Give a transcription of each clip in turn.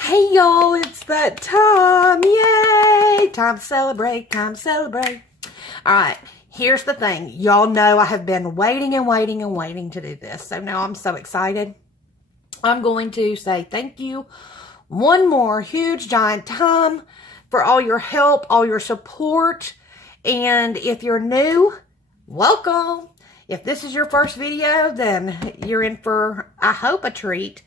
Hey y'all, it's that time. Yay! Time to celebrate, time to celebrate. Alright, here's the thing. Y'all know I have been waiting and waiting and waiting to do this. So now I'm so excited. I'm going to say thank you one more huge giant time for all your help, all your support. And if you're new, welcome. If this is your first video, then you're in for, I hope, a treat.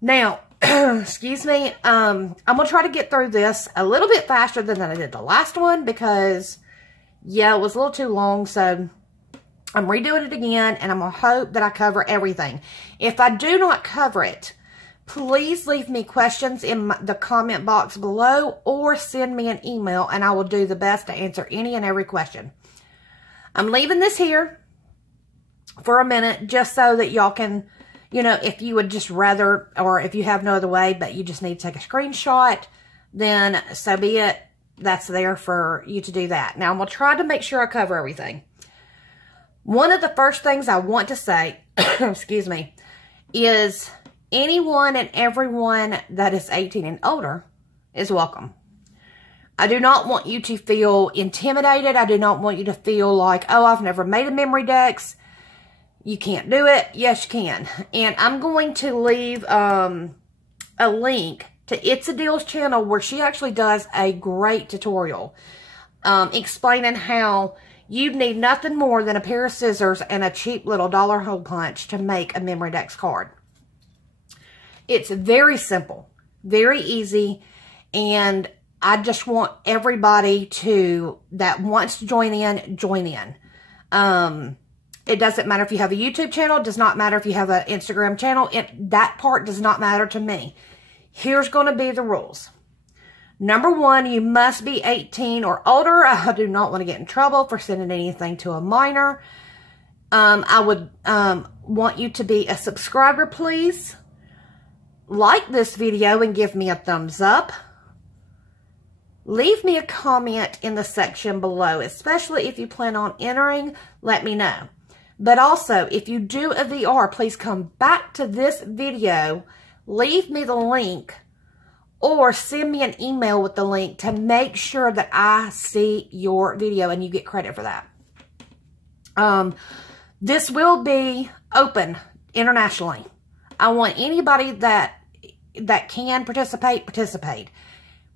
Now, excuse me, I'm going to try to get through this a little bit faster than I did the last one because, yeah, it was a little too long. So I'm redoing it again, and I'm going to hope that I cover everything. If I do not cover it, please leave me questions in the comment box below or send me an email, and I will do the best to answer any and every question. I'm leaving this here for a minute just so that y'all can, you know, if you would just rather, or if you have no other way, but you just need to take a screenshot, then so be it. That's there for you to do that. Now, I'm going to try to make sure I cover everything. One of the first things I want to say, excuse me, is anyone and everyone that is 18 and older is welcome. I do not want you to feel intimidated. I do not want you to feel like, oh, I've never made a memory Dex. You can't do it. Yes, you can. And I'm going to leave a link to It's a Deal's channel where she actually does a great tutorial explaining how you need nothing more than a pair of scissors and a cheap little dollar hole punch to make a memory Dex card. It's very simple, very easy, and I just want everybody to, that wants to join in, join in. It doesn't matter if you have a YouTube channel. It does not matter if you have an Instagram channel. That part does not matter to me. Here's going to be the rules. Number one, you must be 18 or older. I do not want to get in trouble for sending anything to a minor. I would want you to be a subscriber, please. Like this video and give me a thumbs up. Leave me a comment in the section below, especially if you plan on entering. Let me know. But also, if you do a VR, please come back to this video, leave me the link, or send me an email with the link to make sure that I see your video and you get credit for that. This will be open internationally. I want anybody that can participate.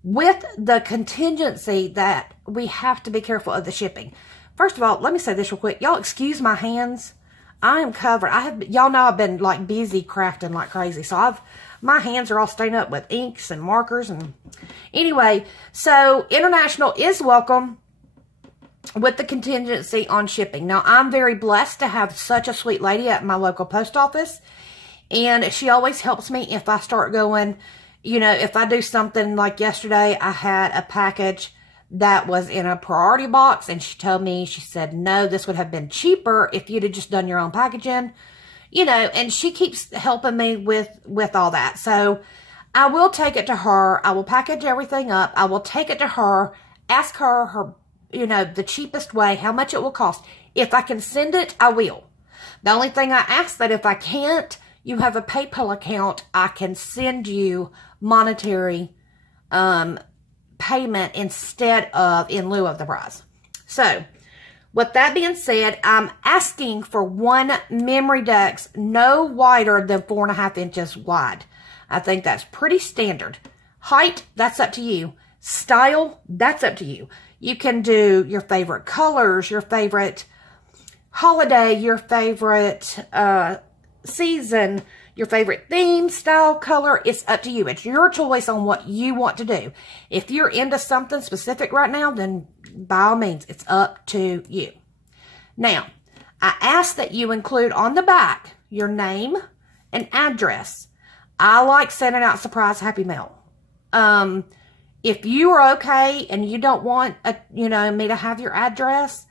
With the contingency that we have to be careful of the shipping. First of all, let me say this real quick. Y'all excuse my hands. I am covered. Y'all know I've been like busy crafting like crazy. So my hands are all stained up with inks and markers. And anyway, so international is welcome with the contingency on shipping. Now, I'm very blessed to have such a sweet lady at my local post office. And she always helps me if I start going. You know, if I do something like yesterday, I had a package that was in a priority box, and she told me, she said, no, this would have been cheaper if you'd have just done your own packaging, you know, and she keeps helping me with all that. So I will take it to her. I will package everything up. I will take it to her, ask her, you know, the cheapest way, how much it will cost. If I can send it, I will. The only thing I ask that if I can't, you have a PayPal account, I can send you monetary payment instead of in lieu of the price. So, with that being said, I'm asking for one memory Dex no wider than 4.5 inches wide. I think that's pretty standard. Height, that's up to you. Style, that's up to you. You can do your favorite colors, your favorite holiday, your favorite season, your favorite theme, style, color. It's up to you. It's your choice on what you want to do. If you're into something specific right now, then by all means, it's up to you. Now, I ask that you include on the back your name and address. I like sending out surprise happy mail. If you are okay and you don't want me to have your address,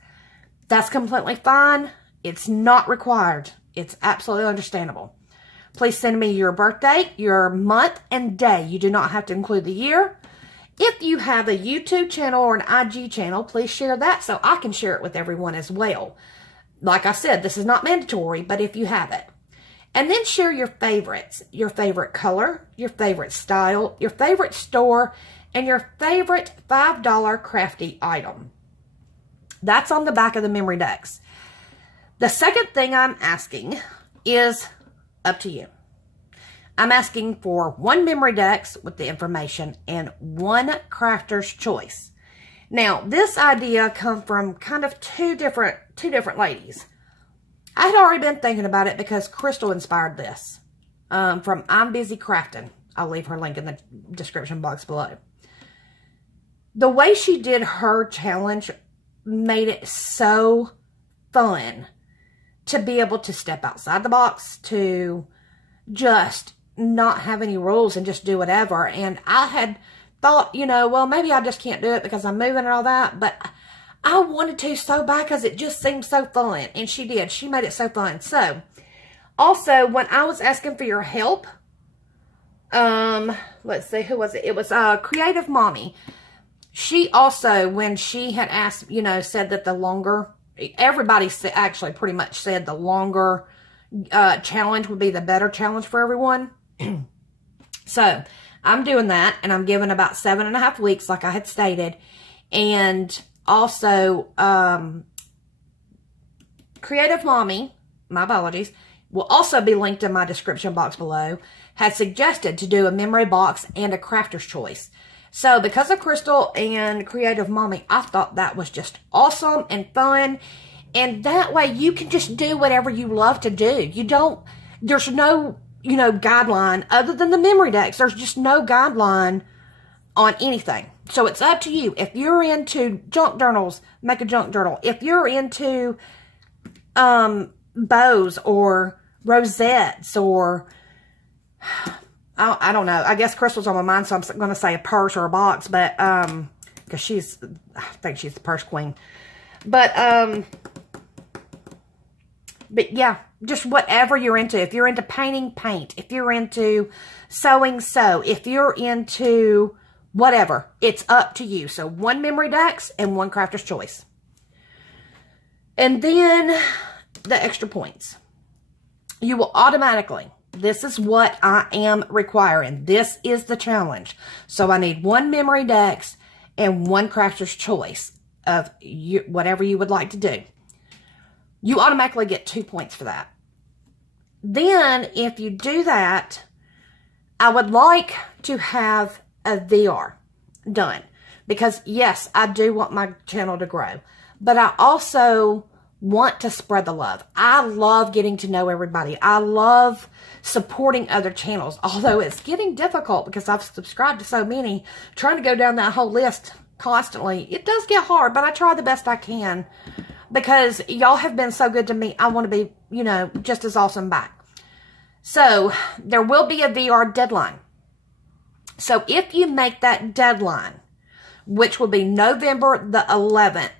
that's completely fine. It's not required. It's absolutely understandable. Please send me your birthday, your month, and day. You do not have to include the year. If you have a YouTube channel or an IG channel, please share that so I can share it with everyone as well. Like I said, this is not mandatory, but if you have it. And then share your favorites, your favorite color, your favorite style, your favorite store, and your favorite $5 crafty item. That's on the back of the memory decks. The second thing I'm asking is up to you. I'm asking for 1 memory decks with the information and 1 crafter's choice. Now, this idea come from kind of two different ladies. I had already been thinking about it because Crystal inspired this from I'm Busy Crafting. I'll leave her link in the description box below. The way she did her challenge made it so fun to be able to step outside the box, to just not have any rules and just do whatever. And I had thought, you know, well, maybe I just can't do it because I'm moving and all that, but I wanted to so bad because it just seemed so fun. And she did. She made it so fun. So, also, when I was asking for your help, let's see, who was it? It was Creative Mommy. She also, when she had asked, you know, said that the longer, everybody actually pretty much said the longer challenge would be the better challenge for everyone. So, I'm doing that, and I'm giving about 7.5 weeks, like I had stated. And also, Creative Mommy, my apologies, will also be linked in my description box below, had suggested to do a memory box and a crafter's choice. So, because of Crystal and Creative Mommy, I thought that was just awesome and fun. And that way, you can just do whatever you love to do. You don't, there's no, you know, guideline other than the memory decks. There's just no guideline on anything. So, it's up to you. If you're into junk journals, make a junk journal. If you're into bows or rosettes or, I don't know. I guess Crystal's on my mind, so I'm going to say a purse or a box, but, because I think she's the purse queen. But yeah, just whatever you're into. If you're into painting, paint. If you're into sewing, sew. If you're into whatever, it's up to you. So 1 memory decks and 1 crafter's choice. And then the extra points. You will automatically, this is what I am requiring. This is the challenge. So I need 1 memory decks and 1 crafter's choice of whatever you would like to do. You automatically get 2 points for that. Then, if you do that, I would like to have a VR done. Because, yes, I do want my channel to grow. But I also want to spread the love. I love getting to know everybody. I love supporting other channels. Although it's getting difficult because I've subscribed to so many. Trying to go down that whole list constantly. It does get hard, but I try the best I can. Because y'all have been so good to me. I want to be, you know, just as awesome back. So, there will be a VR deadline. So, if you make that deadline, which will be November the 11th,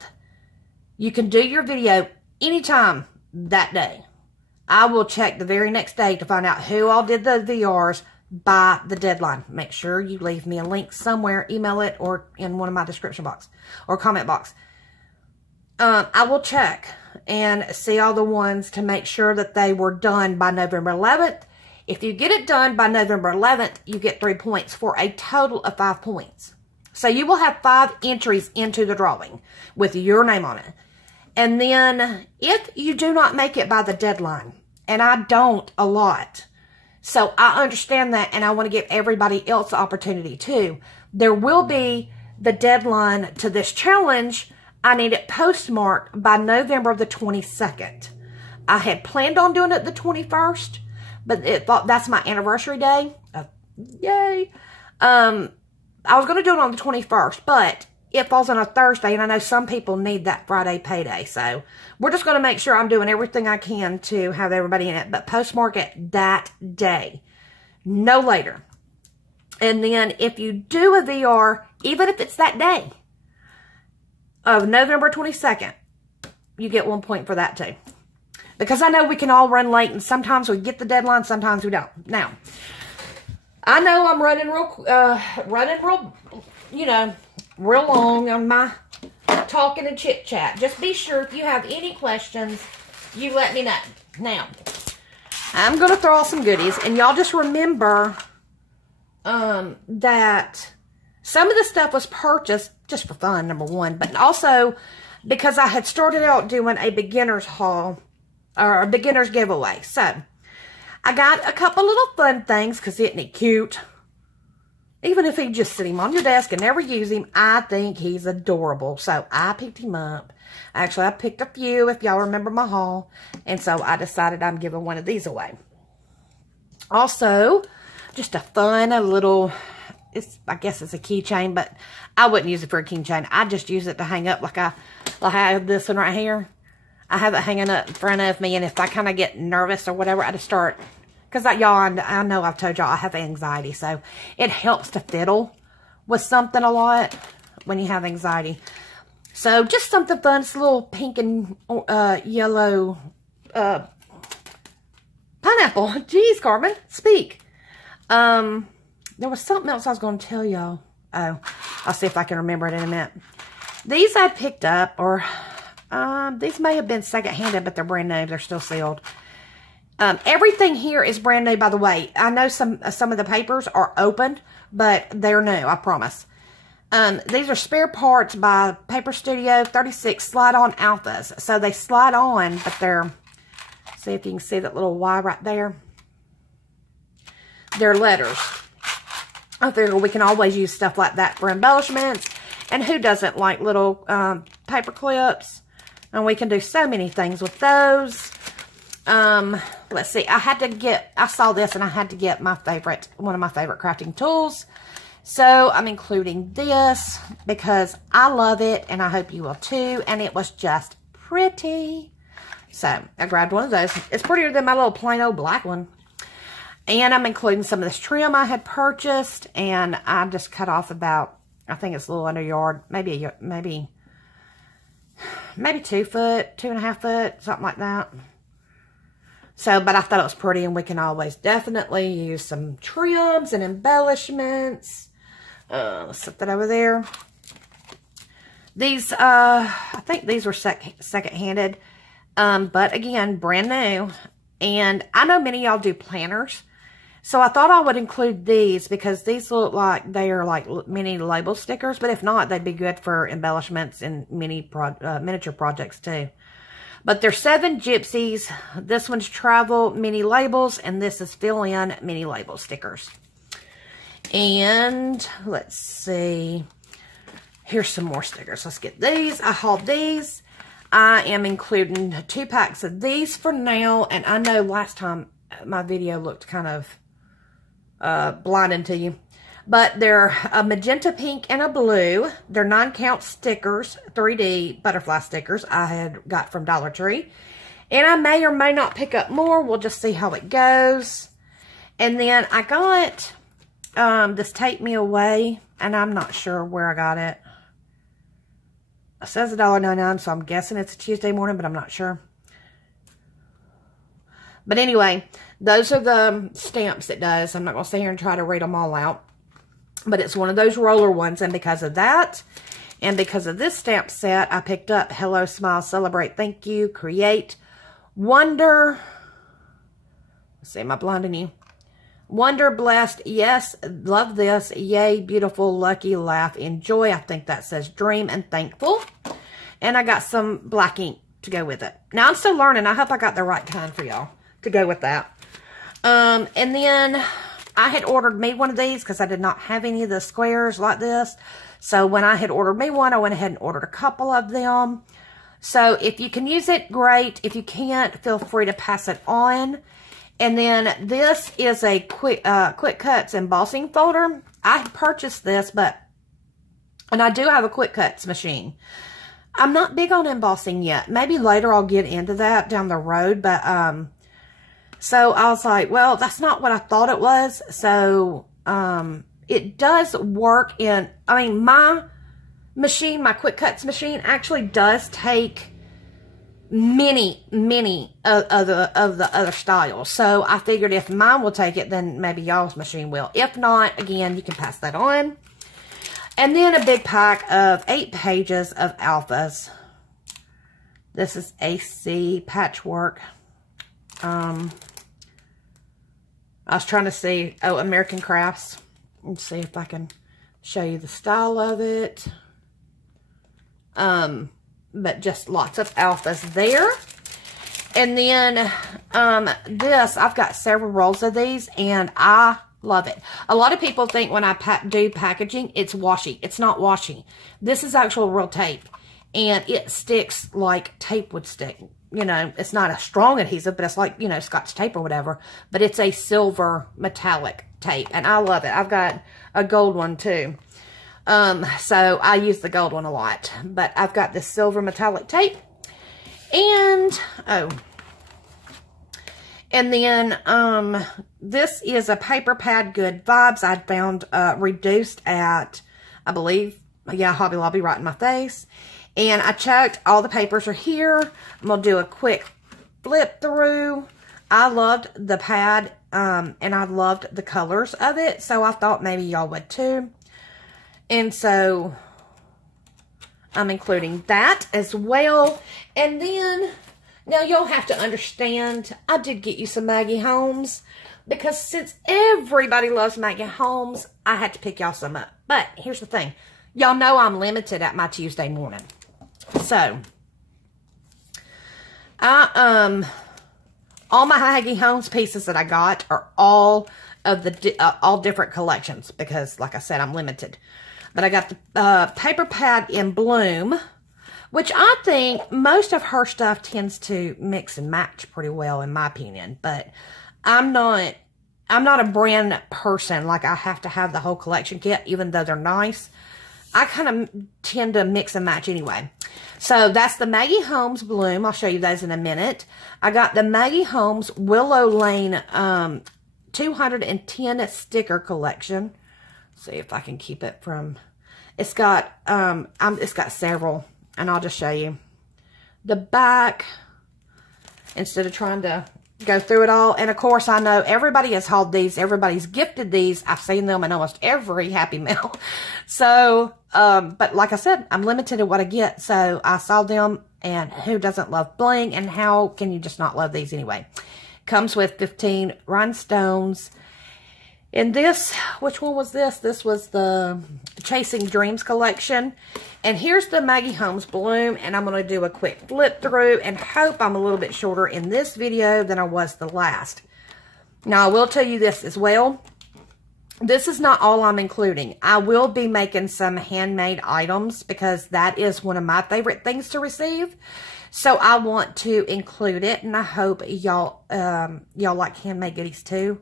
you can do your video anytime that day. I will check the very next day to find out who all did the VRs by the deadline. Make sure you leave me a link somewhere, email it, or in one of my description box or comment box. I will check and see all the ones to make sure that they were done by November 11th. If you get it done by November 11th, you get 3 points for a total of 5 points. So you will have 5 entries into the drawing with your name on it. And then if you do not make it by the deadline, and I don't a lot, so I understand that and I want to give everybody else the opportunity too. There will be the deadline to this challenge. I need it postmarked by November the 22nd. I had planned on doing it the 21st, but that's my anniversary day. Yay. I was going to do it on the 21st, but it falls on a Thursday, and I know some people need that Friday payday. So we're just going to make sure I'm doing everything I can to have everybody in it, but postmark it that day, no later. And then if you do a VR, even if it's that day of November 22nd, you get 1 point for that too. Because I know we can all run late, and sometimes we get the deadline, sometimes we don't. Now, I know I'm running real, you know, real long on my talking and chit chat. Just be sure if you have any questions, you let me know. Now, I'm going to throw out some goodies. And y'all just remember that some of the stuff was purchased just for fun, number one. But also because I had started out doing a beginner's haul or a beginner's giveaway. So I got a couple little fun things because isn't he cute? Even if you just sit him on your desk and never use him, I think he's adorable. So I picked him up. Actually, I picked a few, if y'all remember my haul. And so I decided I'm giving one of these away. Also, just a fun, little, I guess it's a keychain, but I wouldn't use it for a keychain. I just use it to hang up like I have this one right here. I have it hanging up in front of me, and if I kind of get nervous or whatever, I just start, because y'all, I know I've told y'all I have anxiety, so it helps to fiddle with something a lot when you have anxiety. So just something fun. It's a little pink and yellow pineapple. Jeez, Carmen, speak. There was something else I was going to tell y'all. Oh, I'll see if I can remember it in a minute. These I picked up, or these may have been second-handed, but they're brand new. They're still sealed. Everything here is brand new, by the way. I know some of the papers are opened, but they're new, I promise. These are spare parts by Paper Studio 36 slide-on alphas. So they slide on, but they're, see if you can see that little Y right there. They're letters. I figure we can always use stuff like that for embellishments. And who doesn't like little paper clips? And we can do so many things with those. Let's see. I saw this and I had to get one of my favorite crafting tools. So I'm including this because I love it and I hope you will too. And it was just pretty. So I grabbed one of those. It's prettier than my little plain old black one. And I'm including some of this trim I had purchased. And I just cut off about, I think it's a little under a yard, maybe 2 foot, 2.5 foot, something like that. So, but I thought it was pretty, and we can always definitely use some trims and embellishments. Let's set that over there. These, I think these were second-handed, but again, brand new. And I know many of y'all do planners. So I thought I would include these because these look like they are like mini label stickers. But if not, they'd be good for embellishments and miniature projects too. But they're 7 gypsies. This one's travel mini labels. And this is fill in mini label stickers. And let's see. Here's some more stickers. Let's get these. I hauled these. I am including 2 packs of these for now. And I know last time my video looked kind of blinding to you. But they're a magenta pink and a blue. They're 9-count stickers, 3D butterfly stickers I had got from Dollar Tree. And I may or may not pick up more. We'll just see how it goes. And then I got this Take Me Away. And I'm not sure where I got it. It says $1.99, so I'm guessing it's a Tuesday morning, but I'm not sure. But anyway, those are the stamps it does. I'm not going to sit here and try to read them all out. But it's one of those roller ones. And because of that, and because of this stamp set, I picked up Hello, Smile, Celebrate, Thank You, Create, Wonder. Let's see, am I blinding you? Wonder, Blessed, Yes, Love This, Yay, Beautiful, Lucky, Laugh, Enjoy. I think that says Dream and Thankful. And I got some black ink to go with it. Now, I'm still learning. I hope I got the right kind for y'all to go with that. And then I had ordered me one of these because I did not have any of the squares like this. So when I had ordered me one, I went ahead and ordered a couple of them. So if you can use it, great. If you can't, feel free to pass it on. And then this is a quick cuts embossing folder. I purchased this, and I do have a quick cuts machine. I'm not big on embossing yet. Maybe later I'll get into that down the road, but so I was like, well, that's not what I thought it was. So it does work in, I mean, my machine, my quick cuts machine actually does take many of the other styles. So I figured if mine will take it, then maybe y'all's machine will. If not, again, you can pass that on. And then a big pack of 8 pages of alphas. This is AC patchwork. I was trying to see, oh, American Crafts. Let's see if I can show you the style of it. But just lots of alphas there. And then this, I've got several rolls of these, and I love it. A lot of people think when I do packaging, it's washi. It's not washi. This is actual real tape, and it sticks like tape would stick. You know, it's not a strong adhesive, but it's like, you know, Scotch tape or whatever. But it's a silver metallic tape, and I love it. I've got a gold one too. So I use the gold one a lot. But I've got this silver metallic tape. And, oh. And then, this is a paper pad Good Vibes I found reduced at, I believe, yeah, Hobby Lobby right in my face. And I checked, all the papers are here. I'm going to do a quick flip through. I loved the pad, and I loved the colors of it. So I thought maybe y'all would too. And so I'm including that as well. And then, now y'all have to understand, I did get you some Maggie Holmes. Because since everybody loves Maggie Holmes, I had to pick y'all some up. But here's the thing. Y'all know I'm limited at my Tuesday morning. So, all my Maggie Holmes pieces that I got are all of the all different collections because, like I said, I'm limited. But I got the paper pad in Bloom, which I think most of her stuff tends to mix and match pretty well, in my opinion. But I'm not a brand person. Like, I have to have the whole collection kit, even though they're nice. I kind of tend to mix and match anyway. So that's the Maggie Holmes Bloom. I'll show you those in a minute. I got the Maggie Holmes Willow Lane 210 sticker collection. See if I can keep it from. It's got several, and I'll just show you the back instead of trying to go through it all. And of course, I know everybody has hauled these. Everybody's gifted these. I've seen them in almost every Happy Mail. So, but like I said, I'm limited to what I get. So I saw them, and who doesn't love bling? And how can you just not love these anyway? Comes with 15 rhinestones. And this, which one was this? This was the Chasing Dreams collection. And here's the Maggie Holmes Bloom. And I'm going to do a quick flip through and hope I'm a little bit shorter in this video than I was the last. Now, I will tell you this as well. This is not all I'm including. I will be making some handmade items because that is one of my favorite things to receive. So I want to include it, and I hope y'all like handmade goodies too.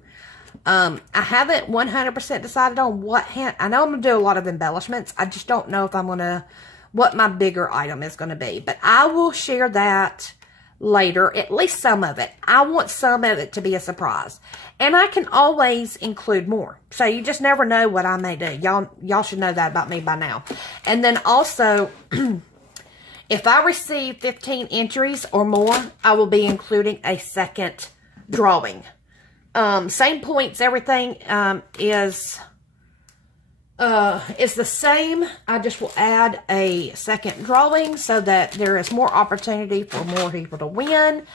I haven't 100% decided on what I know I'm going to do a lot of embellishments. I just don't know if I'm going to, what my bigger item is going to be. But I will share that later, at least some of it. I want some of it to be a surprise. And I can always include more. So you just never know what I may do. Y'all should know that about me by now. And then also, if I receive 15 entries or more, I will be including a second drawing. Same points, everything is the same. I just will add a second drawing so that there is more opportunity for more people to win.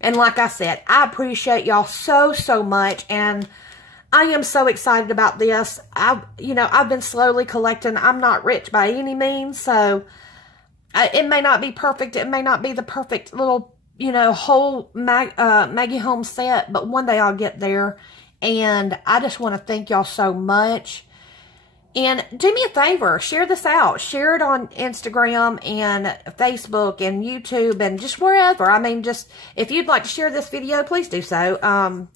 And like I said, I appreciate y'all so much, and I am so excited about this. I've been slowly collecting. I'm not rich by any means, so it may not be perfect. It may not be the perfect little whole Maggie Holmes set, but one day I'll get there. And I just want to thank y'all so much. And do me a favor, share this out. Share it on Instagram and Facebook and YouTube and just wherever. I mean, just if you'd like to share this video, please do so.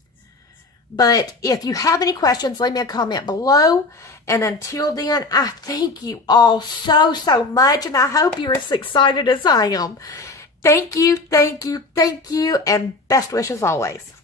But if you have any questions, leave me a comment below. And until then, I thank you all so much. And I hope you're as excited as I am. Thank you, and best wishes always.